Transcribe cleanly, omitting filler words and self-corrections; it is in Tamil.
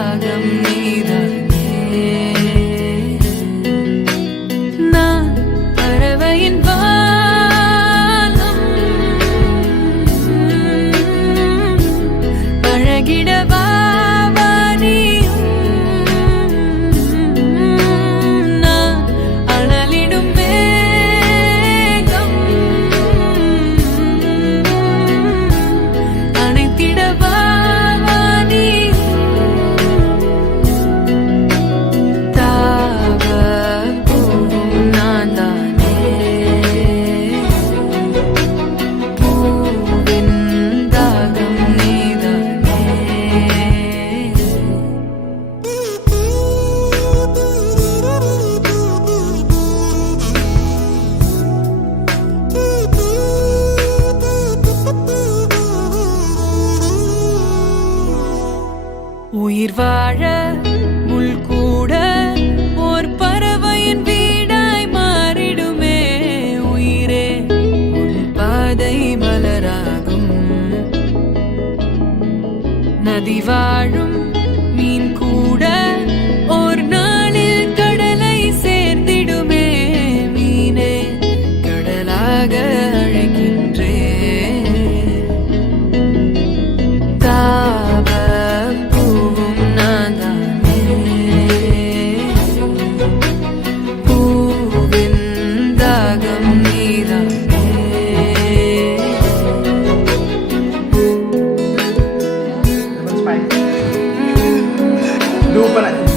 தாகம் நீதானே நான் பறவையின் வானம் பழகிடவா உயிர் வாழ முள் கூட ஓர் பறவையின் வீடாய் மாறிடுமே உயிரே உன் பாதை மலராகும் நதி வாழும் மீன் கூட ஓர் நாளில் கடலை சேர்ந்திடுமே மீனே கடலாக அழைக்கின்றேดูปะเนี่ย